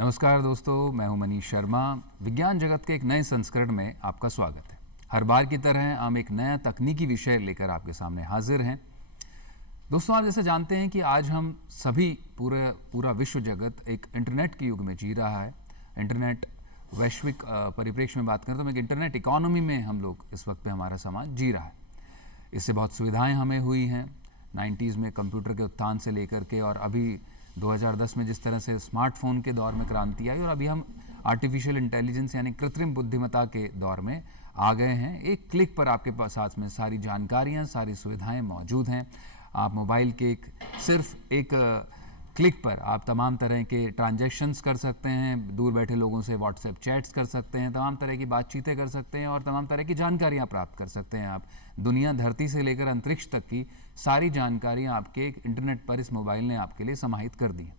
नमस्कार दोस्तों, मैं हूं मनीष शर्मा। विज्ञान जगत के एक नए संस्करण में आपका स्वागत है। हर बार की तरह हम एक नया तकनीकी विषय लेकर आपके सामने हाजिर हैं। दोस्तों, आप जैसे जानते हैं कि आज हम सभी पूरा विश्व जगत एक इंटरनेट के युग में जी रहा है। इंटरनेट वैश्विक परिप्रेक्ष्य में बात करें तो एक इंटरनेट इकोनॉमी में हम लोग इस वक्त पे हमारा समाज जी रहा है। इससे बहुत सुविधाएं हमें हुई हैं। 90s में कंप्यूटर के उत्थान से लेकर के और अभी 2010 में जिस तरह से स्मार्टफोन के दौर में क्रांति आई और अभी हम आर्टिफिशियल इंटेलिजेंस यानी कृत्रिम बुद्धिमत्ता के दौर में आ गए हैं। एक क्लिक पर आपके पास साथ में सारी जानकारियां, सारी सुविधाएं मौजूद हैं। आप मोबाइल के सिर्फ एक क्लिक पर आप तमाम तरह के ट्रांजैक्शंस कर सकते हैं, दूर बैठे लोगों से व्हाट्सएप चैट्स कर सकते हैं, तमाम तरह की बातचीतें कर सकते हैं और तमाम तरह की जानकारियां प्राप्त कर सकते हैं। आप दुनिया, धरती से लेकर अंतरिक्ष तक की सारी जानकारियां आपके एक इंटरनेट पर इस मोबाइल ने आपके लिए समाहित कर दी हैं।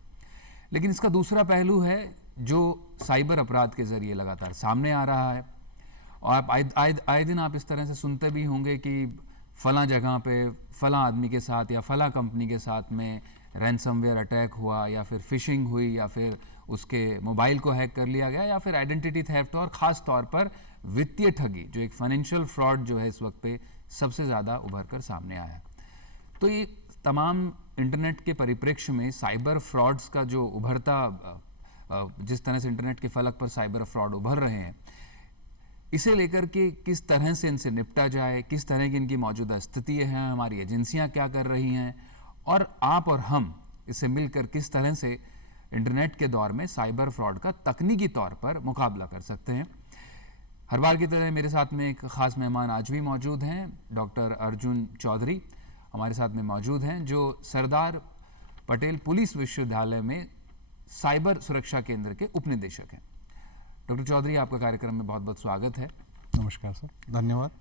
लेकिन इसका दूसरा पहलू है जो साइबर अपराध के जरिए लगातार सामने आ रहा है। और आप आए दिन आप इस तरह से सुनते भी होंगे कि फला जगह पे फला आदमी के साथ या फला कंपनी के साथ में रैनसमवेयर अटैक हुआ या फिर फिशिंग हुई या फिर उसके मोबाइल को हैक कर लिया गया या फिर आइडेंटिटी थेफ्ट और ख़ास तौर पर वित्तीय ठगी, जो एक फाइनेंशियल फ्रॉड जो है इस वक्त पे सबसे ज़्यादा उभर कर सामने आया। तो ये तमाम इंटरनेट के परिप्रेक्ष्य में साइबर फ्रॉड्स का जो जिस तरह से इंटरनेट के फलक पर साइबर फ्रॉड उभर रहे हैं, इसे लेकर के किस तरह से इनसे निपटा जाए, किस तरह की इनकी मौजूदा स्थिति है, हमारी एजेंसियां क्या कर रही हैं और आप और हम इससे मिलकर किस तरह से इंटरनेट के दौर में साइबर फ्रॉड का तकनीकी तौर पर मुकाबला कर सकते हैं। हर बार की तरह मेरे साथ में एक ख़ास मेहमान आज भी मौजूद हैं। डॉक्टर अर्जुन चौधरी हमारे साथ में मौजूद हैं, जो सरदार पटेल पुलिस विश्वविद्यालय में साइबर सुरक्षा केंद्र के उपनिदेशक हैं। डॉक्टर चौधरी, आपका कार्यक्रम में बहुत बहुत स्वागत है। नमस्कार सर, धन्यवाद।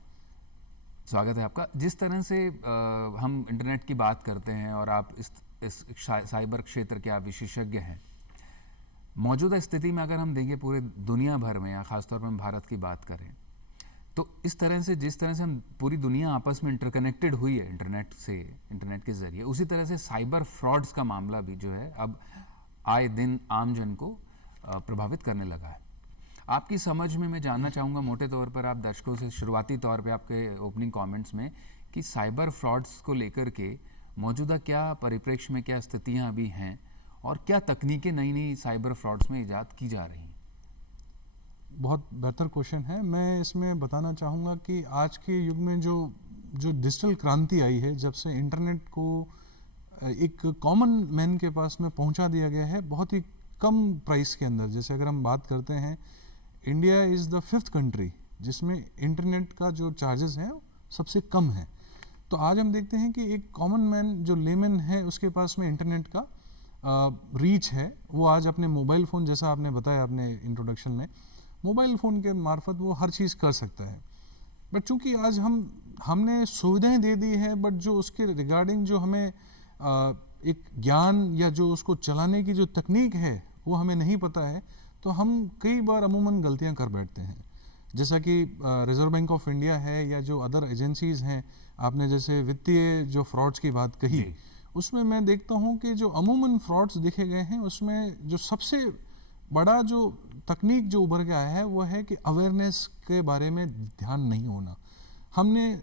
स्वागत है आपका। जिस तरह से हम इंटरनेट की बात करते हैं और आप इस साइबर क्षेत्र के आप विशेषज्ञ हैं, मौजूदा स्थिति में अगर हम देखें पूरे दुनिया भर में या ख़ासतौर पर हम भारत की बात करें तो इस तरह से जिस तरह से हम पूरी दुनिया आपस में इंटरकनेक्टेड हुई है इंटरनेट के ज़रिए, उसी तरह से साइबर फ्रॉड्स का मामला भी जो है अब आए दिन आम जन को प्रभावित करने लगा है। आपकी समझ में मैं जानना चाहूँगा मोटे तौर पर, आप दर्शकों से शुरुआती तौर पे आपके ओपनिंग कमेंट्स में, कि साइबर फ्रॉड्स को लेकर के मौजूदा क्या परिप्रेक्ष्य में क्या स्थितियाँ अभी हैं और क्या तकनीकें नई नई साइबर फ्रॉड्स में ईजाद की जा रही हैं। बहुत बेहतर क्वेश्चन है। मैं इसमें बताना चाहूँगा कि आज के युग में जो डिजिटल क्रांति आई है, जब से इंटरनेट को एक कॉमन मैन के पास में पहुँचा दिया गया है बहुत ही कम प्राइस के अंदर। जैसे अगर हम बात करते हैं, India is the 5th country जिसमें इंटरनेट का जो चार्जेस हैं सबसे कम है। तो आज हम देखते हैं कि एक कॉमन मैन जो लेमन है उसके पास में इंटरनेट का रीच है। वो आज अपने मोबाइल फ़ोन, जैसा आपने बताया अपने इंट्रोडक्शन में, मोबाइल फ़ोन के मार्फत वो हर चीज़ कर सकता है। बट चूंकि आज हमने सुविधाएं दे दी है, बट जो उसके रिगार्डिंग जो हमें एक ज्ञान या जो उसको चलाने की जो तकनीक है वो हमें नहीं पता है, तो हम कई बार अमूमन गलतियां कर बैठते हैं। जैसा कि रिजर्व बैंक ऑफ इंडिया है या जो अदर एजेंसीज़ हैं, आपने जैसे वित्तीय जो फ्रॉड्स की बात कही, उसमें मैं देखता हूं कि जो अमूमन फ्रॉड्स देखे गए हैं उसमें जो सबसे बड़ा जो तकनीक जो उभर के आया है वो है कि अवेयरनेस के बारे में ध्यान नहीं होना।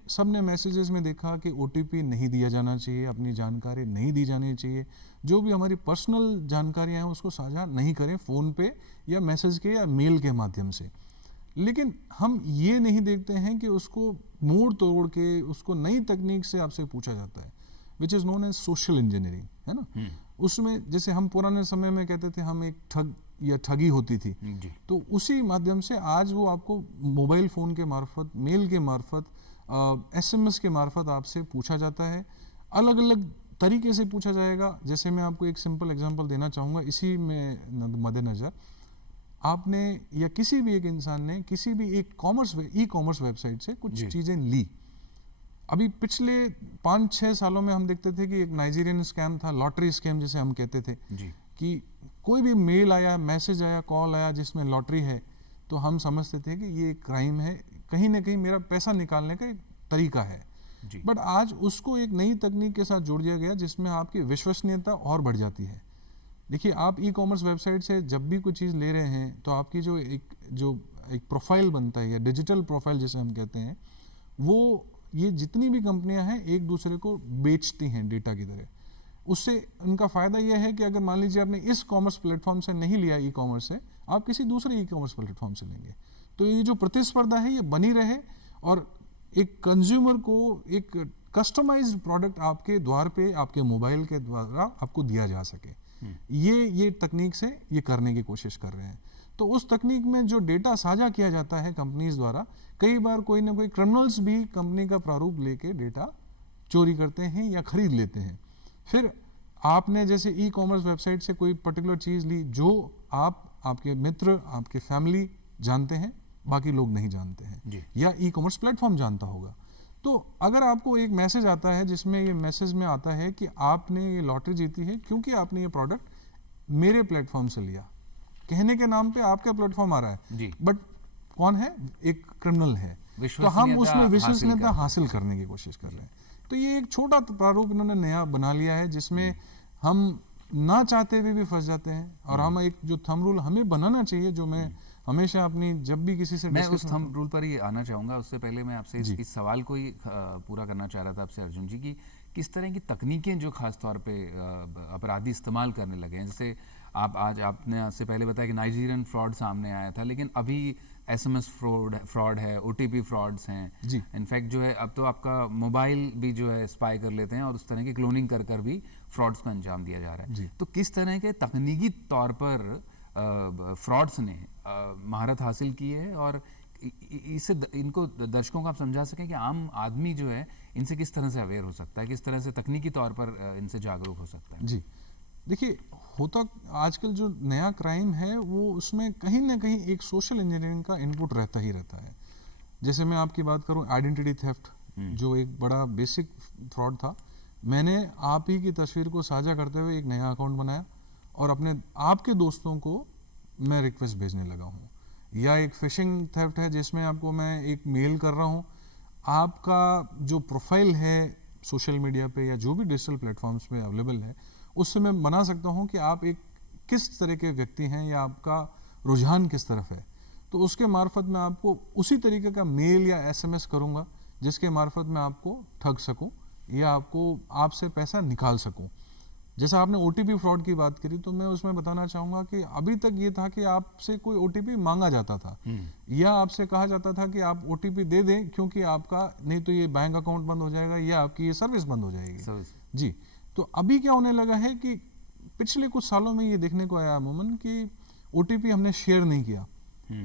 सबने मैसेजेस में देखा कि OTP नहीं दिया जाना चाहिए, अपनी जानकारी नहीं दी जानी चाहिए, जो भी हमारी पर्सनल जानकारियां हैं उसको साझा नहीं करें फ़ोन पे या मैसेज के या मेल के माध्यम से। लेकिन हम ये नहीं देखते हैं कि उसको मोड़ तोड़ के उसको नई तकनीक से आपसे पूछा जाता है, which is known as social engineering, है ना। उसमें जैसे हम पुराने समय में कहते थे हम एक ठग या ठगी होती थी, तो उसी माध्यम से आज वो आपको मोबाइल फ़ोन के मार्फत, मेल के मार्फत, SMS के मार्फत आपसे पूछा जाता है। अलग अलग तरीके से पूछा जाएगा। जैसे मैं आपको एक सिंपल एग्जांपल देना चाहूँगा इसी में मद्देनज़र, आपने या किसी भी एक इंसान ने किसी भी एक ई-कॉमर्स वेबसाइट से कुछ चीज़ें ली। अभी पिछले 5-6 सालों में हम देखते थे कि एक नाइजीरियन स्कैम था, लॉटरी स्कैम जिसे हम कहते थे, कि कोई भी मेल आया, मैसेज आया, कॉल आया जिसमें लॉटरी है, तो हम समझते थे कि ये क्राइम है, कहीं ना कहीं मेरा पैसा निकालने का एक तरीका है। बट आज उसको एक नई तकनीक के साथ जोड़ दिया गया जिसमें आपकी विश्वसनीयता और बढ़ जाती है। देखिए, आप ई कॉमर्स वेबसाइट से जब भी कोई चीज़ ले रहे हैं तो आपकी जो एक प्रोफाइल बनता है, या डिजिटल प्रोफाइल जिसे हम कहते हैं, वो ये जितनी भी कंपनियां हैं एक दूसरे को बेचती हैं डेटा की तरह। उससे उनका फ़ायदा यह है कि अगर मान लीजिए आपने इस कॉमर्स प्लेटफॉर्म से नहीं लिया ई कॉमर्स से, आप किसी दूसरे ई कॉमर्स प्लेटफॉर्म से लेंगे, तो ये जो प्रतिस्पर्धा है ये बनी रहे और एक कंज्यूमर को एक कस्टमाइज्ड प्रोडक्ट आपके द्वार पे, आपके मोबाइल के द्वारा आपको दिया जा सके। ये तकनीक से ये करने की कोशिश कर रहे हैं। तो उस तकनीक में जो डेटा साझा किया जाता है कंपनीज द्वारा, कई बार कोई ना कोई क्रिमिनल्स भी कंपनी का प्रारूप लेके डेटा चोरी करते हैं या खरीद लेते हैं। फिर आपने जैसे ई कॉमर्स वेबसाइट से कोई पर्टिकुलर चीज़ ली जो आपके मित्र, आपके फैमिली जानते हैं, बाकी लोग नहीं जानते हैं, या ई कॉमर्स प्लेटफॉर्म जानता होगा, तो अगर आपको एक मैसेज आता है जिसमें ये मैसेज में आता है कि आपने ये लॉटरी जीती है क्योंकि आपने ये प्रोडक्ट मेरे प्लेटफॉर्म से लिया, कहने के नाम पे आपका प्लेटफॉर्म आ रहा है, बट कौन है? एक क्रिमिनल है। तो हम उसमें विश्वसनीयता हासिल करने की कोशिश कर रहे हैं। तो ये एक छोटा प्रारूप इन्होंने नया बना लिया है जिसमें हम ना चाहते हुए भी फंस जाते हैं। और हम एक जो थंब रूल हमें बनाना चाहिए, जो मैं हमेशा अपनी जब भी किसी से मैं उस थंब रूल पर ही आना चाहूँगा। उससे पहले मैं आपसे इस सवाल को ही पूरा करना चाह रहा था आपसे अर्जुन जी, कि किस तरह की तकनीकें जो खास तौर पे अपराधी इस्तेमाल करने लगे हैं। जैसे आपने से पहले बताया कि नाइजीरियन फ्रॉड सामने आया था, लेकिन अभी SMS फ्रॉड है, OTP फ्रॉड्स हैं। इनफैक्ट जो है अब तो आपका मोबाइल भी जो है स्पाई कर लेते हैं और उस तरह की क्लोनिंग कर भी फ्रॉड्स को अंजाम दिया जा रहा है। तो किस तरह के तकनीकी तौर पर फ्रॉड्स ने महारत हासिल की है, और इससे इनको दर्शकों को आप समझा सकें कि आम आदमी जो है इनसे किस तरह से अवेयर हो सकता है, किस तरह से तकनीकी तौर पर इनसे जागरूक हो सकता है। जी देखिए, होता आजकल जो नया क्राइम है वो उसमें कहीं ना कहीं एक सोशल इंजीनियरिंग का इनपुट रहता ही रहता है। जैसे मैं आपकी बात करूं, आइडेंटिटी थेफ्ट जो एक बड़ा बेसिक फ्रॉड था, मैंने आप ही की तस्वीर को साझा करते हुए एक नया अकाउंट बनाया और आपके दोस्तों को मैं रिक्वेस्ट भेजने लगा हूँ। या एक फिशिंग थेफ्ट है जिसमें आपको मैं एक मेल कर रहा हूँ, आपका जो प्रोफाइल है सोशल मीडिया पे या जो भी डिजिटल प्लेटफॉर्म्स पे अवेलेबल है, उससे मैं बना सकता हूँ कि आप एक किस तरह के व्यक्ति हैं या आपका रुझान किस तरफ है। तो उसके मार्फत मैं आपको उसी तरीके का मेल या SMS करूँगा जिसके मार्फत मैं आपको ठग सकूँ या आपसे पैसा निकाल सकूँ। जैसा आपने OTP फ्रॉड की बात करी, तो मैं उसमें बताना चाहूँगा कि अभी तक ये था कि आपसे कोई OTP मांगा जाता था या आपसे कहा जाता था कि आप OTP दे दें क्योंकि आपका नहीं तो ये बैंक अकाउंट बंद हो जाएगा या आपकी ये सर्विस बंद हो जाएगी। जी, तो अभी क्या होने लगा है कि पिछले कुछ सालों में ये देखने को आया अमूमन कि OTP हमने शेयर नहीं किया,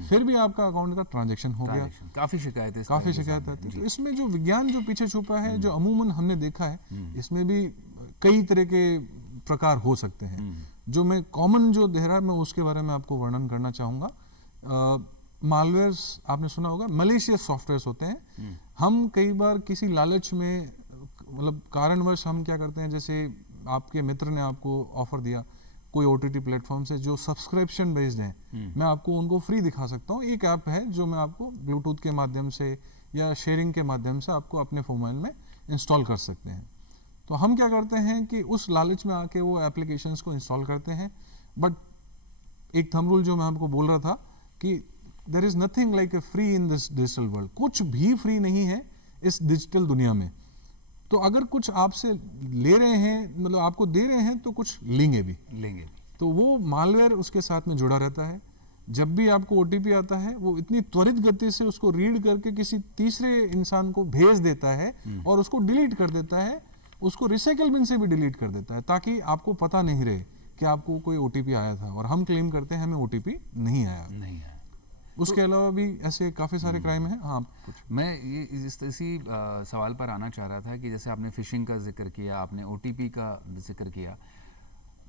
फिर भी आपका अकाउंट का ट्रांजैक्शन हो गया। काफ़ी शिकायत आती है। तो इसमें जो विज्ञान जो पीछे छुपा है, जो अमूमन हमने देखा है, इसमें भी कई तरह के प्रकार हो सकते हैं। जो मैं कॉमन जो देहरा मैं उसके बारे में आपको वर्णन करना चाहूँगा। मालवेयर्स आपने सुना होगा, मलेशियस सॉफ्टवेयर्स होते हैं। हम कई बार किसी लालच में, मतलब कारणवश हम क्या करते हैं, जैसे आपके मित्र ने आपको ऑफर दिया कोई OTT प्लेटफॉर्म से जो सब्सक्रिप्शन बेस्ड है, मैं आपको उनको फ्री दिखा सकता हूँ। एक ऐप है जो मैं आपको ब्लूटूथ के माध्यम से या शेयरिंग के माध्यम से आपको अपने मोबाइल में इंस्टॉल कर सकते हैं। तो हम क्या करते हैं कि उस लालच में आके वो एप्लीकेशंस को इंस्टॉल करते हैं। बट एक थंब रूल जो मैं आपको बोल रहा था कि there is nothing like a free in this digital world. कुछ भी फ्री नहीं है इस डिजिटल दुनिया में। तो अगर कुछ आपसे ले रहे हैं, मतलब आपको दे रहे हैं, तो कुछ लेंगे भी। तो वो मालवेयर उसके साथ में जुड़ा रहता है। जब भी आपको OTP आता है, वो इतनी त्वरित गति से उसको रीड करके किसी तीसरे इंसान को भेज देता है और उसको डिलीट कर देता है, उसको रिसाइकल बिन से भी डिलीट कर देता है, ताकि आपको पता नहीं रहे कि आपको कोई OTP आया था। और हम क्लेम करते हैं हमें OTP नहीं आया। उसके अलावा भी ऐसे काफ़ी सारे क्राइम हैं। हाँ, मैं ये इसी सवाल पर आना चाह रहा था कि जैसे आपने फिशिंग का जिक्र किया, आपने OTP का जिक्र किया,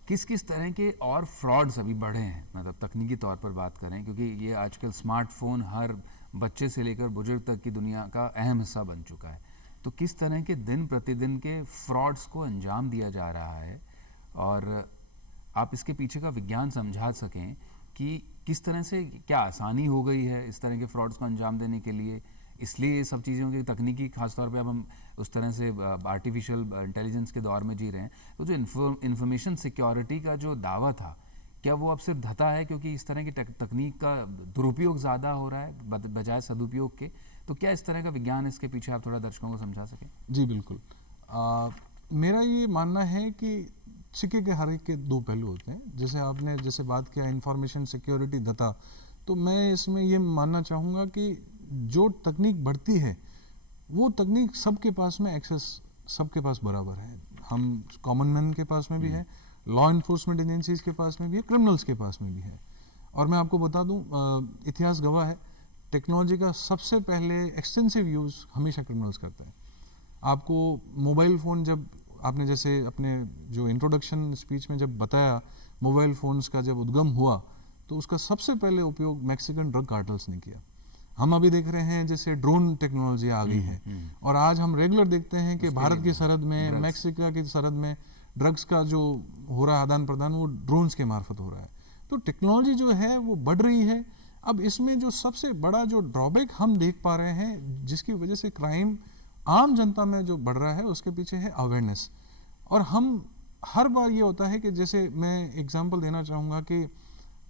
किस किस तरह के और फ्रॉड्स अभी बढ़े हैं, मतलब तकनीकी तौर पर बात करें, क्योंकि ये आजकल स्मार्टफोन हर बच्चे से लेकर बुजुर्ग तक की दुनिया का अहम हिस्सा बन चुका है। तो किस तरह के दिन प्रतिदिन के फ्रॉड्स को अंजाम दिया जा रहा है, और आप इसके पीछे का विज्ञान समझा सकें कि किस तरह से क्या आसानी हो गई है इस तरह के फ्रॉड्स को अंजाम देने के लिए, इसलिए ये सब चीज़ों की तकनीकी खासतौर पे अब हम उस तरह से आर्टिफिशियल इंटेलिजेंस के दौर में जी रहे हैं, तो जो इंफॉर्मेशन सिक्योरिटी का जो दावा था, क्या वो अब सिर्फ धता है क्योंकि इस तरह की तकनीक का दुरुपयोग ज़्यादा हो रहा है बजाय सदुपयोग के? तो क्या इस तरह का विज्ञान इसके पीछे आप थोड़ा दर्शकों को समझा सकें? जी बिल्कुल। मेरा ये मानना है कि सिक्के के हर एक के दो पहलू होते हैं। जैसे आपने जैसे बात किया इंफॉर्मेशन सिक्योरिटी धता, तो मैं इसमें ये मानना चाहूँगा कि जो तकनीक बढ़ती है वो तकनीक सबके पास में एक्सेस सबके पास बराबर है। हम कॉमन मैन के पास में भी है, लॉ इन्फोर्समेंट एजेंसीज के पास में भी है, क्रिमिनल्स के पास में भी है। और मैं आपको बता दूं, इतिहास गवाह है, टेक्नोलॉजी का सबसे पहले एक्सटेंसिव यूज़ हमेशा क्रिमिनल्स करते हैं। आपको मोबाइल फ़ोन, जब आपने जैसे अपने जो इंट्रोडक्शन स्पीच में जब बताया, मोबाइल फ़ोन्स का जब उद्गम हुआ तो उसका सबसे पहले उपयोग मैक्सिकन ड्रग कार्टल्स ने किया। हम अभी देख रहे हैं जैसे ड्रोन टेक्नोलॉजी आ गई है, और आज हम रेगुलर देखते हैं कि भारत की सरहद में, मैक्सिको की सरहद में ड्रग्स का जो हो रहा है आदान प्रदान, वो ड्रोन्स के मार्फत हो रहा है। तो टेक्नोलॉजी जो है वो बढ़ रही है। अब इसमें जो सबसे बड़ा जो ड्रॉबैक हम देख पा रहे हैं, जिसकी वजह से क्राइम आम जनता में जो बढ़ रहा है, उसके पीछे है अवेयरनेस। और हम हर बार ये होता है कि जैसे मैं एग्जांपल देना चाहूँगा कि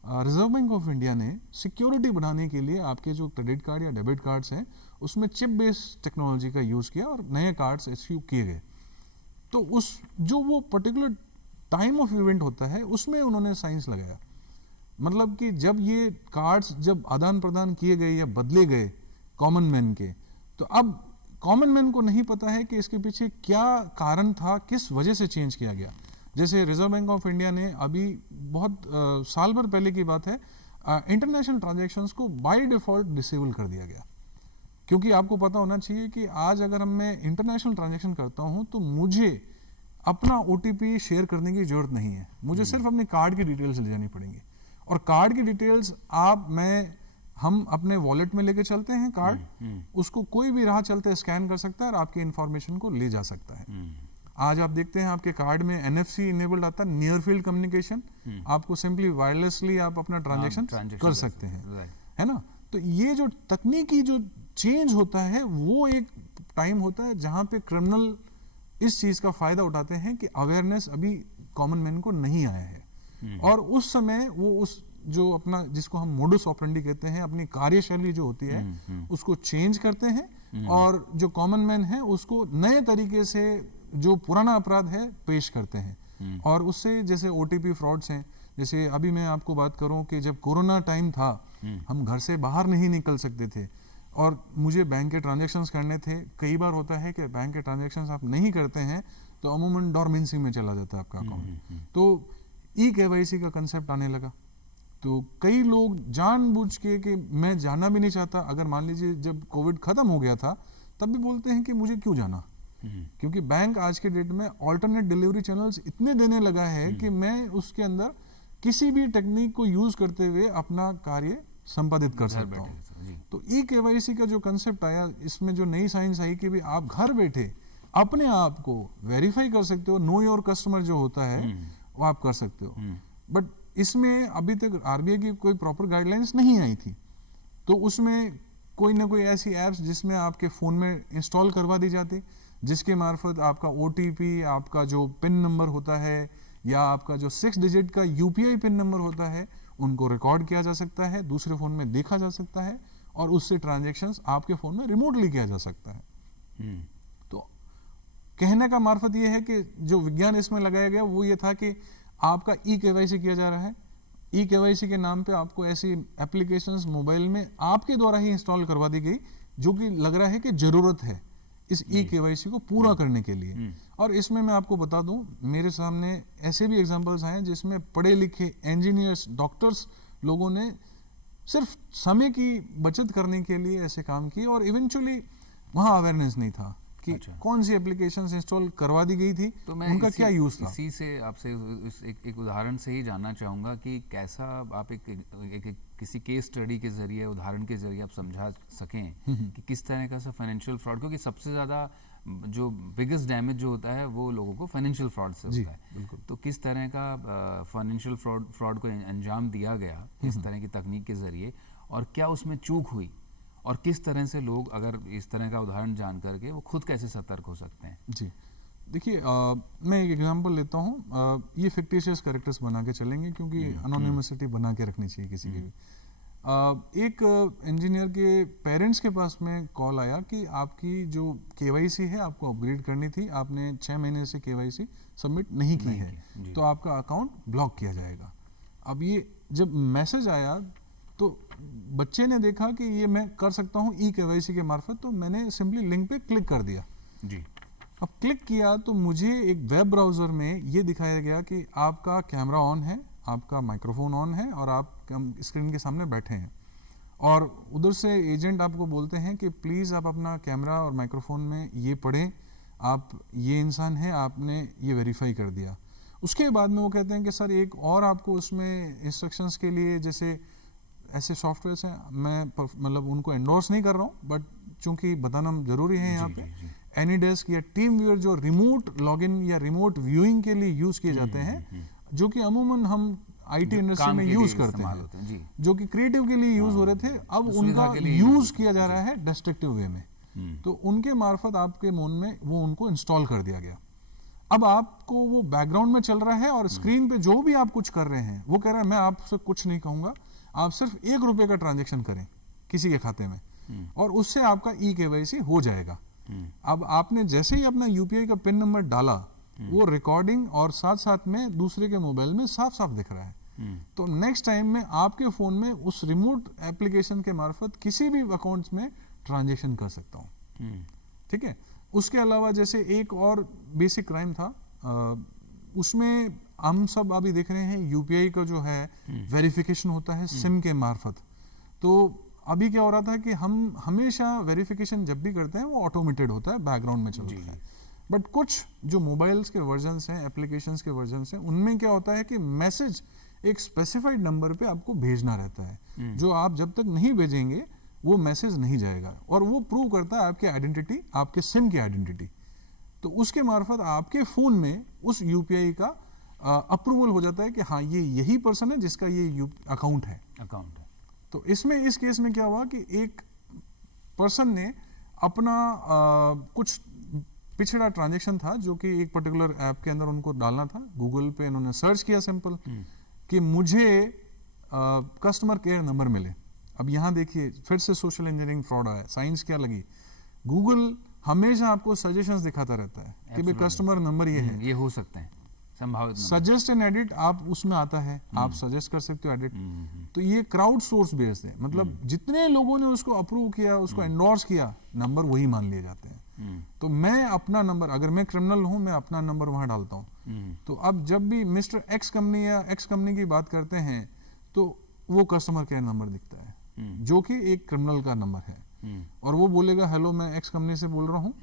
रिजर्व बैंक ऑफ इंडिया ने सिक्योरिटी बढ़ाने के लिए आपके जो क्रेडिट कार्ड या डेबिट कार्ड्स हैं उसमें चिप बेस्ड टेक्नोलॉजी का यूज़ किया और नए कार्ड्स इश्यू किए गए। तो उस जो वो पर्टिकुलर टाइम ऑफ इवेंट होता है उसमें उन्होंने साइंस लगाया। मतलब कि जब ये कार्ड्स जब आदान प्रदान किए गए या बदले गए कॉमन मैन के, तो अब कॉमन मैन को नहीं पता है कि इसके पीछे क्या कारण था, किस वजह से चेंज किया गया। जैसे रिजर्व बैंक ऑफ इंडिया ने अभी बहुत साल भर पहले की बात है, इंटरनेशनल ट्रांजैक्शंस को बाय डिफ़ॉल्ट डिसेबल कर दिया गया। क्योंकि आपको पता होना चाहिए कि आज अगर मैं इंटरनेशनल ट्रांजैक्शन करता हूं तो मुझे अपना OTP शेयर करने की जरूरत नहीं है, मुझे सिर्फ अपने कार्ड की डिटेल्स ले जानी पड़ेंगी। और कार्ड की डिटेल्स हम अपने वॉलेट में लेके चलते हैं कार्ड, उसको कोई भी राह चलते स्कैन कर सकता है और आपकी इंफॉर्मेशन को ले जा सकता है। आज आप देखते हैं आपके कार्ड में NFC इनेबल्ड आता है, नियर फील्ड कम्युनिकेशन, आपको सिंपली वायरलेसली आप अपना ट्रांजैक्शन कर सकते हैं, है ना। तो ये जो तकनीकी जो चेंज होता है वो एक टाइम होता है जहां पे क्रिमिनल इस चीज का फायदा उठाते हैं कि अवेयरनेस अभी कॉमन मैन को नहीं आया है, और उस समय वो उस जो अपना जिसको हम मोडस ऑपरेंडी कहते हैं, अपनी कार्यशैली जो होती है उसको चेंज करते हैं, और जो कॉमन मैन है उसको नए तरीके से जो पुराना अपराध है पेश करते हैं। और उससे जैसे OTP फ्रॉड्स हैं, जैसे अभी मैं आपको बात करूं कि जब कोरोना टाइम था, हम घर से बाहर नहीं निकल सकते थे और मुझे बैंक के ट्रांजैक्शंस करने थे। कई बार होता है कि बैंक के ट्रांजैक्शंस आप नहीं करते हैं तो अमूमन डॉर्मेंसी में चला जाता है आपका अकाउंट। तो eKYC का कंसेप्ट आने लगा, तो कई लोग जानबूझ के कि मैं जाना भी नहीं चाहता, अगर मान लीजिए जब कोविड खत्म हो गया था तब भी बोलते हैं कि मुझे क्यों जाना, क्योंकि बैंक आज के डेट में ऑल्टरनेट डिलीवरी चैनल्स इतने देने लगा है कि मैं उसके अंदर किसी भी टेक्निक को यूज करते हुए अपना कार्य संपादित कर सकता हूँ। तो eKYC का जो कंसेप्ट आया, इसमें जो नई साइंस आई कि भी आप घर बैठे अपने आप को वेरीफाई कर सकते हो, नो योर कस्टमर जो होता है वो आप कर सकते हो। बट इसमें अभी तक RBI की कोई प्रॉपर गाइडलाइंस नहीं आई थी, तो उसमें कोई ना कोई ऐसी एप्स जिसमें आपके फ़ोन में इंस्टॉल करवा दी जाती, जिसके मार्फत आपका OTP, आपका जो पिन नंबर होता है या आपका जो 6 डिजिट का UPI पिन नंबर होता है, उनको रिकॉर्ड किया जा सकता है, दूसरे फ़ोन में देखा जा सकता है और उससे ट्रांजैक्शंस आपके फ़ोन में रिमोटली किया जा सकता है। तो कहने का मार्फत ये है कि जो विज्ञान इसमें लगाया गया वो ये था कि आपका eKYC किया जा रहा है। eKYC के नाम पे आपको ऐसी एप्लीकेशंस मोबाइल में आपके द्वारा ही इंस्टॉल करवा दी गई जो कि लग रहा है कि ज़रूरत है इस eKYC को पूरा करने के लिए। और इसमें मैं आपको बता दूं, मेरे सामने ऐसे भी एग्जांपल्स आए जिसमें पढ़े लिखे इंजीनियर्स, डॉक्टर्स लोगों ने सिर्फ समय की बचत करने के लिए ऐसे काम किए और इवेंचुअली वहाँ अवेयरनेस नहीं था कि कौन सी एप्लीकेशंस इंस्टॉल करवा दी गई थी, तो मैं उनका क्या यूज़ था। इसी से आपसे एक उदाहरण से ही जानना चाहूँगा कि कैसा आप एक किसी केस स्टडी के जरिए, उदाहरण के जरिए आप समझा सकें कि किस तरह का फाइनेंशियल फ्रॉड, क्योंकि सबसे ज़्यादा जो बिगेस्ट डैमेज जो होता है वो लोगों को फाइनेंशियल फ्रॉड से होता है। तो किस तरह का फाइनेंशियल फ्रॉड को अंजाम दिया गया इस तरह की तकनीक के जरिए, और क्या उसमें चूक हुई और किस तरह से लोग अगर इस तरह का उदाहरण जान करके वो खुद कैसे सतर्क हो सकते हैं? जी देखिए, मैं एक एग्जांपल लेता हूँ। ये फिक्टिशियस कैरेक्टर्स बना के चलेंगे क्योंकि अनोनिमसिटी बना के रखनी चाहिए किसी की भी। एक इंजीनियर के पेरेंट्स के पास में कॉल आया कि आपकी जो केवाईसी है आपको अपग्रेड करनी थी, आपने 6 महीने से केवाईसी सबमिट नहीं की है, तो आपका अकाउंट ब्लॉक किया जाएगा। अब ये जब मैसेज आया तो बच्चे ने देखा कि ये मैं कर सकता हूँ ई केवाईसी के मार्फत, तो मैंने सिंपली लिंक पे क्लिक कर दिया जी। अब क्लिक किया तो मुझे एक वेब ब्राउज़र में ये दिखाया गया कि आपका कैमरा ऑन है, आपका माइक्रोफोन ऑन है और आप स्क्रीन के सामने बैठे हैं, और उधर से एजेंट आपको बोलते हैं कि प्लीज़ आप अपना कैमरा और माइक्रोफोन में ये पढ़ें, आप ये इंसान है, आपने ये वेरीफाई कर दिया। उसके बाद में वो कहते हैं कि सर एक और आपको उसमें इंस्ट्रक्शंस के लिए, जैसे ऐसे सॉफ्टवेयर्स हैं, मैं मतलब उनको एंडोर्स नहीं कर रहा हूँ, बट चूंकि बताना ज़रूरी है यहाँ पे, एनीडेस्क या टीम व्यूअर जो रिमोट लॉगिन या रिमोट व्यूइंग के लिए यूज़ किए जाते हैं, जो कि अमूमन हम आईटी इंडस्ट्री में यूज़ करते हैं, जो कि क्रिएटिव के लिए यूज़ हो रहे थे, अब उनका यूज़ किया जा रहा है डिस्ट्रक्टिव वे में। तो उनके मार्फत आपके फोन में वो उनको इंस्टॉल कर दिया गया। अब आपको वो बैकग्राउंड में चल रहा है और स्क्रीन पे जो भी आप कुछ कर रहे हैं, वो कह रहा है मैं आपसे कुछ नहीं कहूँगा, आप सिर्फ ₹1 का ट्रांजेक्शन करें किसी के खाते में और उससे आपका ई केवाईसी हो जाएगा। अब आपने जैसे ही अपना यूपीआई का पिन नंबर डाला, वो रिकॉर्डिंग और साथ साथ में दूसरे के मोबाइल में साफ साफ दिख रहा है। तो नेक्स्ट टाइम में आपके फ़ोन में उस रिमोट एप्लीकेशन के मार्फत किसी भी अकाउंट्स में ट्रांजेक्शन कर सकता हूँ। ठीक है। उसके अलावा जैसे एक और बेसिक क्राइम था, उसमें हम सब अभी देख रहे हैं यूपीआई का जो है वेरिफिकेशन होता है सिम के मार्फत। तो अभी क्या हो रहा था कि हम हमेशा वेरिफिकेशन जब भी करते हैं वो ऑटोमेटेड होता है, बैकग्राउंड में चलता है, बट कुछ जो मोबाइल्स के वर्जन्स हैं, एप्लीकेशंस के वर्जन्स हैं, उनमें क्या होता है कि मैसेज एक स्पेसिफाइड नंबर पे आपको भेजना रहता है, जो आप जब तक नहीं भेजेंगे वो मैसेज नहीं जाएगा, और वो प्रूव करता है आपकी आइडेंटिटी, आपके सिम की आइडेंटिटी। तो उसके मार्फत आपके फ़ोन में उस यूपीआई का अप्रूवल हो जाता है कि हाँ ये यही पर्सन है जिसका ये अकाउंट है। तो इसमें इस केस में क्या हुआ कि एक पर्सन ने अपना कुछ पिछड़ा ट्रांजैक्शन था जो कि एक पर्टिकुलर ऐप के अंदर उनको डालना था। गूगल पे इन्होंने सर्च किया सिंपल कि मुझे कस्टमर केयर नंबर मिले। अब यहाँ देखिए फिर से सोशल इंजीनियरिंग फ्रॉड आया। साइंस क्या लगी, गूगल हमेशा आपको सजेशंस दिखाता रहता है कि भाई कस्टमर नंबर ये है, ये हो सकते हैं संभावित सजेस्ट एंड एडिट, आप उसमें आता है, आप सजेस्ट कर सकते हो एडिट। तो ये क्राउड सोर्स बेस्ड है, मतलब जितने लोगों ने उसको अप्रूव किया, उसको एंडोर्स किया, नंबर वही मान लिए जाते हैं। तो मैं अपना नंबर, अगर मैं क्रिमिनल हूं, मैं अपना नंबर वहां डालता हूं। तो अब जब भी मिस्टर एक्स कंपनी या एक्स कंपनी की बात करते हैं तो वो कस्टमर केयर नंबर दिखता है जो कि एक क्रिमिनल का नंबर है, और वो बोलेगा हेलो मैं एक्स कंपनी से बोल रहा हूँ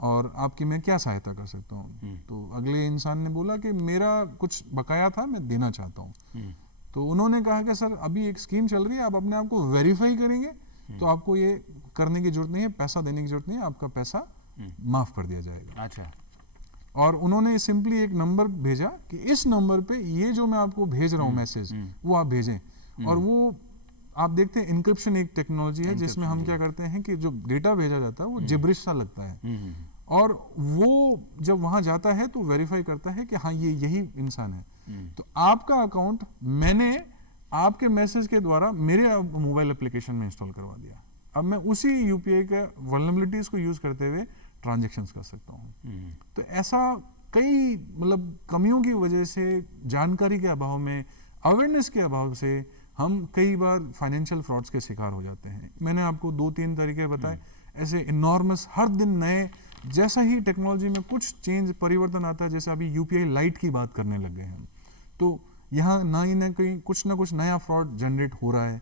और आपकी मैं क्या सहायता कर सकता हूँ। तो अगले इंसान ने बोला कि मेरा कुछ बकाया था, मैं देना चाहता हूँ। तो उन्होंने कहा कि सर अभी एक स्कीम चल रही है, आप अपने आप को वेरीफाई करेंगे तो आपको ये करने की जरूरत नहीं है, पैसा देने की जरूरत नहीं है, आपका पैसा माफ कर दिया जाएगा। अच्छा। और उन्होंने सिंपली एक नंबर भेजा कि इस नंबर पे ये जो मैं आपको भेज रहा हूँ मैसेज, वो आप भेजें। और वो आप देखते हैं इनक्रिप्शन एक टेक्नोलॉजी है जिसमें हम क्या करते हैं कि जो डेटा भेजा जाता है वो जिब्रिश सा लगता है, और वो जब वहां जाता है तो वेरीफाई करता है कि हाँ ये यही इंसान है। तो आपका अकाउंट मैंने आपके मैसेज के द्वारा मेरे मोबाइल एप्लीकेशन में इंस्टॉल करवा दिया। अब मैं उसी यूपीआई का वल्नरेबिलिटीज को यूज करते हुए ट्रांजैक्शंस कर सकता हूँ। तो ऐसा कई मतलब कमियों की वजह से, जानकारी के अभाव में, अवेयरनेस के अभाव से हम कई बार फाइनेंशियल फ्रॉड्स के शिकार हो जाते हैं। मैंने आपको 2-3 तरीके बताए, ऐसे इनॉर्मस हर दिन नए, जैसा ही टेक्नोलॉजी में कुछ चेंज परिवर्तन आता है, जैसे अभी यूपीआई लाइट की बात करने लग गए हैं हम, तो यहाँ ना ही ना कहीं कुछ ना कुछ नया फ्रॉड जनरेट हो रहा है।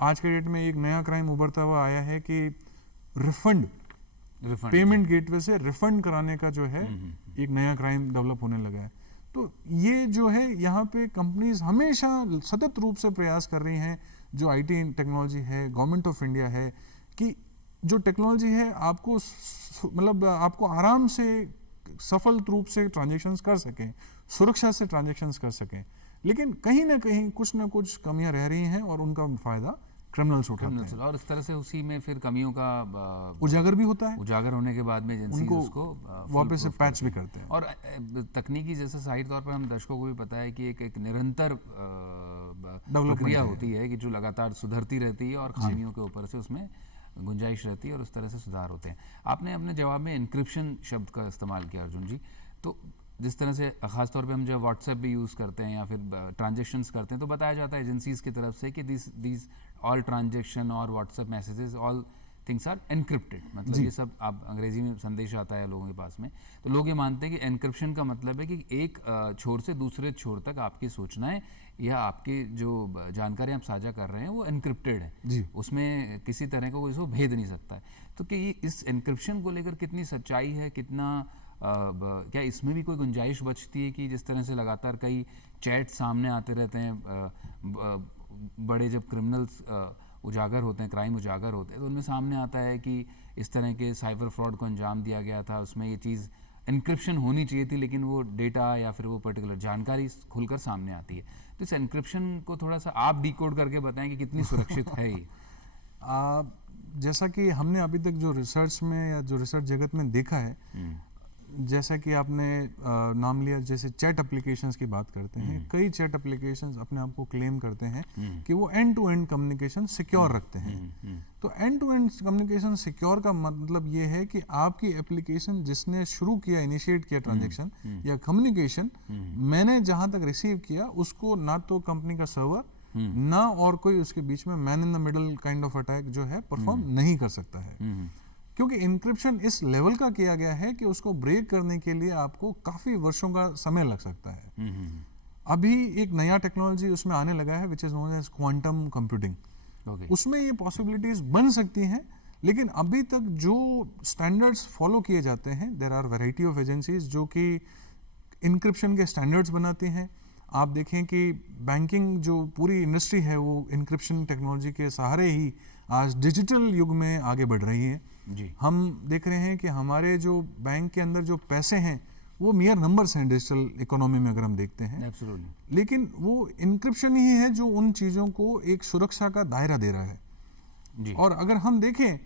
आज के डेट में एक नया क्राइम उभरता हुआ आया है कि रिफंड पेमेंट गेटवे से रिफंड कराने का जो है एक नया क्राइम डेवलप होने लगा है। तो ये जो है यहाँ पे कंपनीज हमेशा सतत रूप से प्रयास कर रही हैं, जो आईटी टेक्नोलॉजी है, गवर्नमेंट ऑफ इंडिया है, कि जो टेक्नोलॉजी है आपको मतलब आपको आराम से सफल रूप से ट्रांजैक्शंस कर सकें, सुरक्षा से ट्रांजैक्शंस कर सकें, लेकिन कहीं ना कुछ कमियां रह रही हैं और उनका फायदा क्रिमिनल्स उठाते हैं, और इस तरह से उसी में फिर कमियों का उजागर भी होता है, उजागर होने के बाद में एजेंसी उनको उसको वापस से पैच भी करते हैं। और तकनीकी जैसे जाहिर तौर पर हम दर्शकों को भी पता है कि एक निरंतर प्रक्रिया होती है कि जो लगातार सुधरती रहती है और खामियों के ऊपर से उसमें गुंजाइश रहती है और उस तरह से सुधार होते हैं। आपने अपने जवाब में इंक्रिप्शन शब्द का इस्तेमाल किया अर्जुन जी, तो जिस तरह से ख़ासतौर पे हम जब व्हाट्सएप भी यूज़ करते हैं या फिर ट्रांजेक्शंस करते हैं तो बताया जाता है एजेंसीज़ की तरफ से कि दिस ऑल ट्रांजेक्शन और WhatsApp messages all things are encrypted, मतलब ये सब आप अंग्रेजी में संदेश आता है लोगों के पास में, तो लोग ये मानते हैं कि एनक्रिप्शन का मतलब है कि एक छोर से दूसरे छोर तक आपकी सूचनाएं या आपकी जो जानकारी आप साझा कर रहे हैं वो एनक्रिप्टेड है, उसमें किसी तरह का कोई इसको भेद नहीं सकता है। तो कि इस एनक्रिप्शन को लेकर कितनी सच्चाई है, कितना क्या इसमें भी कोई गुंजाइश बचती है कि जिस तरह से लगातार कई चैट सामने आते रहते हैं, बड़े जब क्रिमिनल्स उजागर होते हैं, क्राइम उजागर होते हैं, तो उनमें सामने आता है कि इस तरह के साइबर फ्रॉड को अंजाम दिया गया था, उसमें ये चीज़ एनक्रिप्शन होनी चाहिए थी लेकिन वो डेटा या फिर वो पर्टिकुलर जानकारी खुलकर सामने आती है। तो इस एनक्रिप्शन को थोड़ा सा आप डिकोड करके बताएं कि कितनी सुरक्षित है ये। जैसा कि हमने अभी तक जो रिसर्च में या जो रिसर्च जगत में देखा है, जैसा कि आपने नाम लिया, जैसे चैट एप्लीकेशंस की बात करते हैं, कई चैट एप्लीकेशंस अपने आप को क्लेम करते हैं कि वो end to end communication secure रखते हैं। तो end to end communication secure का मतलब ये है कि आपकी एप्लीकेशन जिसने शुरू किया, इनिशिएट किया ट्रांजैक्शन या कम्युनिकेशन, मैंने जहां तक रिसीव किया उसको ना तो कंपनी का सर्वर ना और कोई उसके बीच में man in the middle kind of attack जो है परफॉर्म नहीं कर सकता है, क्योंकि इंक्रिप्शन इस लेवल का किया गया है कि उसको ब्रेक करने के लिए आपको काफी वर्षों का समय लग सकता है। अभी एक नया टेक्नोलॉजी उसमें आने लगा है which is known as quantum computing. उसमें ये पॉसिबिलिटीज बन सकती हैं, लेकिन अभी तक जो स्टैंडर्ड्स फॉलो किए जाते हैं, there are variety of agencies जो कि इंक्रिप्शन के स्टैंडर्ड्स बनाती हैं। आप देखें कि बैंकिंग जो पूरी इंडस्ट्री है वो इंक्रिप्शन टेक्नोलॉजी के सहारे ही आज डिजिटल युग में आगे बढ़ रही है जी। हम देख रहे हैं कि हमारे जो बैंक के अंदर जो पैसे हैं वो मियर नंबर्स हैं डिजिटल इकोनॉमी में अगर हम देखते हैं। Absolutely. लेकिन वो इंक्रिप्शन ही है जो उन चीज़ों को एक सुरक्षा का दायरा दे रहा है जी। और अगर हम देखें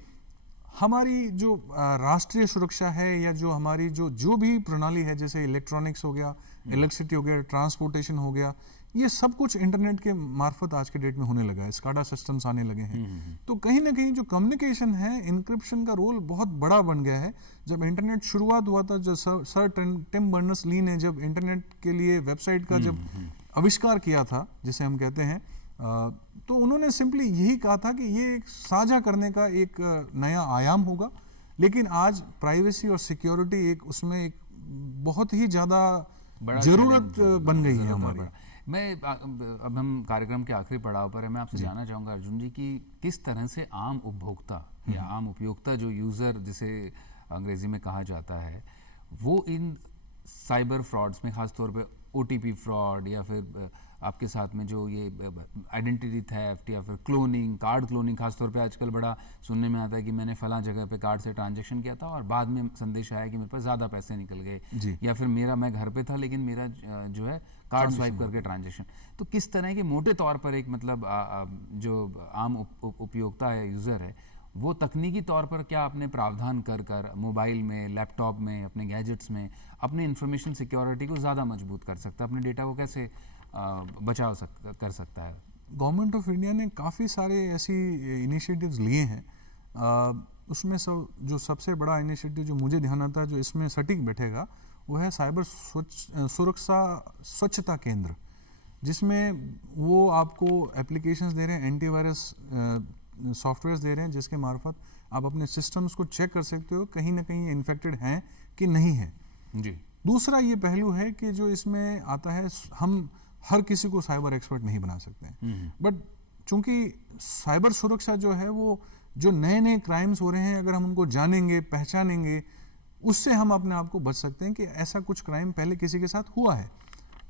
हमारी जो राष्ट्रीय सुरक्षा है या जो हमारी जो भी प्रणाली है, जैसे इलेक्ट्रॉनिक्स हो गया, इलेक्ट्रिसिटी हो गया, ट्रांसपोर्टेशन हो गया, ये सब कुछ इंटरनेट के मार्फत आज के डेट में होने लगा है, स्काडा सिस्टम्स आने लगे हैं। तो कहीं ना कहीं जो कम्युनिकेशन है, इंक्रिप्शन का रोल बहुत बड़ा बन गया है। जब इंटरनेट शुरुआत हुआ था, जो सर टिम बर्नर्स-ली ने जब इंटरनेट के लिए वेबसाइट का जब आविष्कार किया था, जिसे हम कहते हैं, तो उन्होंने सिंपली यही कहा था कि ये एक साझा करने का एक नया आयाम होगा, लेकिन आज प्राइवेसी और सिक्योरिटी एक उसमें एक बहुत ही ज़्यादा जरूरत बन गई है हमारी। मैं अब हम कार्यक्रम के आखिरी पड़ाव पर है, मैं आपसे जानना चाहूँगा अर्जुन जी कि किस तरह से आम उपभोक्ता या आम उपयोक्ता जो यूज़र जिसे अंग्रेज़ी में कहा जाता है, वो इन साइबर फ्रॉड्स में ख़ासतौर पे OTP फ्रॉड या फिर आपके साथ में जो ये आइडेंटिटी थेफ्ट या फिर क्लोनिंग, कार्ड क्लोनिंग खासतौर पे आजकल बड़ा सुनने में आता है कि मैंने फलां जगह पे कार्ड से ट्रांजैक्शन किया था और बाद में संदेश आया कि मेरे पास ज़्यादा पैसे निकल गए, या फिर मैं घर पे था लेकिन मेरा जो है कार्ड स्वाइप करके ट्रांजैक्शन। तो किस तरह के मोटे तौर पर एक मतलब जो आम उपयोक्ता है, यूज़र है, वो तकनीकी तौर पर क्या अपने प्रावधान कर मोबाइल में, लैपटॉप में, अपने गैजेट्स में अपने इंफॉर्मेशन सिक्योरिटी को ज़्यादा मजबूत कर सकता है, अपने डेटा को कैसे बचाव कर सकता है? गवर्नमेंट ऑफ इंडिया ने काफ़ी सारे ऐसी इनिशिएटिव्स लिए हैं। उसमें जो सबसे बड़ा इनिशिएटिव जो मुझे ध्यान आता है, जो इसमें सटीक बैठेगा, वो है साइबर सुरक्षा स्वच्छता केंद्र, जिसमें वो आपको एप्लीकेशंस दे रहे हैं, एंटीवायरस सॉफ्टवेयर्स दे रहे हैं, जिसके मार्फत आप अपने सिस्टम्स को चेक कर सकते हो कहीं ना कहीं इन्फेक्टेड हैं कि नहीं है जी। दूसरा ये पहलू है कि जो इसमें आता है, हम हर किसी को साइबर एक्सपर्ट नहीं बना सकते हैं, बट चूंकि साइबर सुरक्षा जो है वो जो नए नए क्राइम्स हो रहे हैं, अगर हम उनको जानेंगे, पहचानेंगे, उससे हम अपने आप को बच सकते हैं कि ऐसा कुछ क्राइम पहले किसी के साथ हुआ है।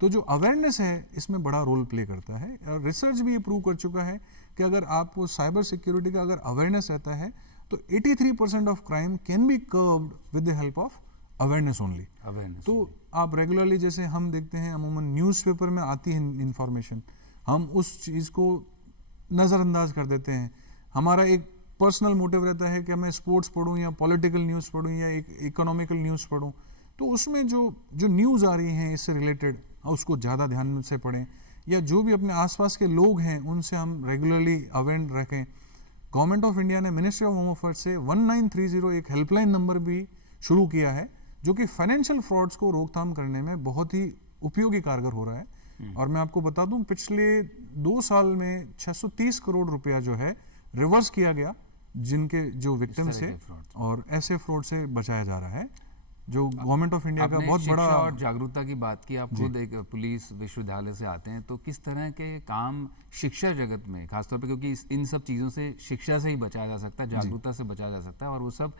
तो जो अवेयरनेस है इसमें बड़ा रोल प्ले करता है, और रिसर्च भी ये प्रूव कर चुका है कि अगर आपको साइबर सिक्योरिटी का अगर अवेयरनेस रहता है तो 83% of crime can be curved with the help of awareness only. तो आप रेगुलरली, जैसे हम देखते हैं अमूमन न्यूज़पेपर में आती है इंफॉर्मेशन, हम उस चीज़ को नज़रअंदाज कर देते हैं। हमारा एक पर्सनल मोटिव रहता है कि मैं स्पोर्ट्स पढ़ूं या पॉलिटिकल न्यूज़ पढ़ूं या एक इकोनॉमिकल न्यूज़ पढ़ूं, तो उसमें जो न्यूज़ आ रही हैं इससे रिलेटेड उसको ज़्यादा ध्यान से पढ़ें, या जो भी अपने आसपास के लोग हैं उनसे हम रेगुलरली अवेयर रखें। गवर्नमेंट ऑफ इंडिया ने मिनिस्ट्री ऑफ होम अफेयर्स से 1930 एक हेल्पलाइन नंबर भी शुरू किया है, जो कि फाइनेंशियल फ्रॉड्स को रोकथाम करने में बहुत ही उपयोगी कारगर हो रहा है। और मैं आपको बता दूं, पिछले 2 साल में 630 करोड़ रुपया जो है रिवर्स किया गया, जिनके जो विक्टिम्स है, और ऐसे फ्रॉड से बचाया जा रहा है, जो गवर्नमेंट ऑफ इंडिया का बहुत बड़ा। और जागरूकता की बात की, आप खुद एक पुलिस विश्वविद्यालय से आते हैं, तो किस तरह के काम शिक्षा जगत में खासतौर पे, क्योंकि इन सब चीज़ों से शिक्षा से ही बचाया जा सकता है, जागरूकता से बचाया जा सकता है, और वो सब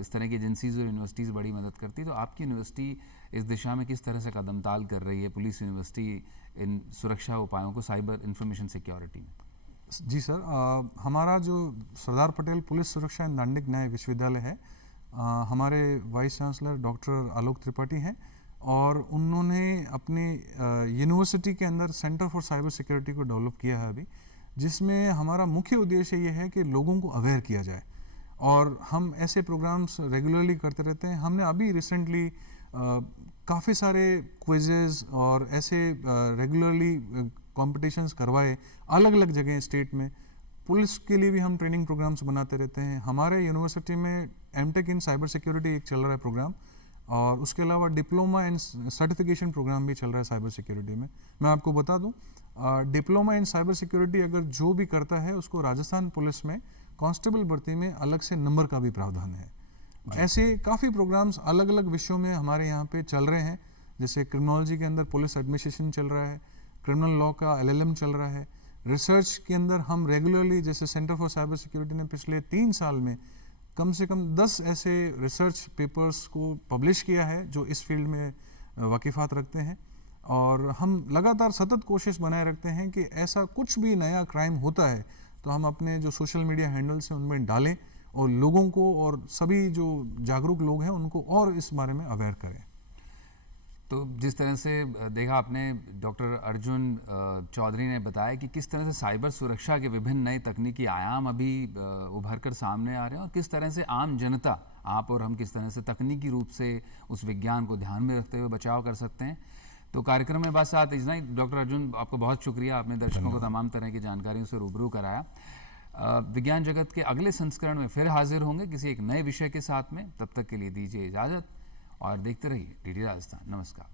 इस तरह की एजेंसीज और यूनिवर्सिटीज़ बड़ी मदद करती है। तो आपकी यूनिवर्सिटी इस दिशा में किस तरह से कदम ताल कर रही है, पुलिस यूनिवर्सिटी, इन सुरक्षा उपायों को साइबर इंफॉर्मेशन सिक्योरिटी में? जी सर, हमारा जो सरदार पटेल पुलिस सुरक्षा एवं दांडिक न्याय विश्वविद्यालय है, हमारे vice chancellor doctor Alok Tripathi हैं, और उन्होंने अपने यूनिवर्सिटी के अंदर सेंटर फॉर साइबर सिक्योरिटी को डेवलप किया है अभी, जिसमें हमारा मुख्य उद्देश्य ये है कि लोगों को अवेयर किया जाए, और हम ऐसे प्रोग्राम्स रेगुलरली करते रहते हैं। हमने अभी रिसेंटली काफ़ी सारे क्विजेज और ऐसे रेगुलरली कॉम्पिटिशन्स करवाए अलग अलग जगह स्टेट में। पुलिस के लिए भी हम ट्रेनिंग प्रोग्राम्स बनाते रहते हैं। हमारे यूनिवर्सिटी में एमटेक इन साइबर सिक्योरिटी एक चल रहा है प्रोग्राम, और उसके अलावा डिप्लोमा एंड सर्टिफिकेशन प्रोग्राम भी चल रहा है साइबर सिक्योरिटी में। मैं आपको बता दूं, डिप्लोमा इन साइबर सिक्योरिटी अगर जो भी करता है उसको राजस्थान पुलिस में कांस्टेबल भर्ती में अलग से नंबर का भी प्रावधान है। ऐसे काफ़ी प्रोग्राम्स अलग अलग विषयों में हमारे यहाँ पे चल रहे हैं, जैसे क्रिमिनोलॉजी के अंदर पुलिस एडमिनिस्ट्रेशन चल रहा है, क्रिमिनल लॉ का LLM चल रहा है। रिसर्च के अंदर हम रेगुलरली, जैसे सेंटर फॉर साइबर सिक्योरिटी ने पिछले 3 साल में कम से कम 10 ऐसे रिसर्च पेपर्स को पब्लिश किया है जो इस फील्ड में वाकिफ़ात रखते हैं, और हम लगातार सतत कोशिश बनाए रखते हैं कि ऐसा कुछ भी नया क्राइम होता है तो हम अपने जो सोशल मीडिया हैंडल्स हैं उनमें डालें, और लोगों को और सभी जो जागरूक लोग हैं उनको और इस बारे में अवेयर करें। तो जिस तरह से देखा आपने, डॉक्टर अर्जुन चौधरी ने बताया कि किस तरह से साइबर सुरक्षा के विभिन्न नए तकनीकी आयाम अभी उभर कर सामने आ रहे हैं, और किस तरह से आम जनता, आप और हम, किस तरह से तकनीकी रूप से उस विज्ञान को ध्यान में रखते हुए बचाव कर सकते हैं। तो कार्यक्रम में बस साथ इतना ही। डॉक्टर अर्जुन, आपको बहुत शुक्रिया, आपने दर्शकों को तमाम तरह की जानकारियों से रूबरू कराया। विज्ञान जगत के अगले संस्करण में फिर हाजिर होंगे किसी एक नए विषय के साथ में। तब तक के लिए दीजिए इजाज़त और देखते रहिए DD राजस्थान। नमस्कार।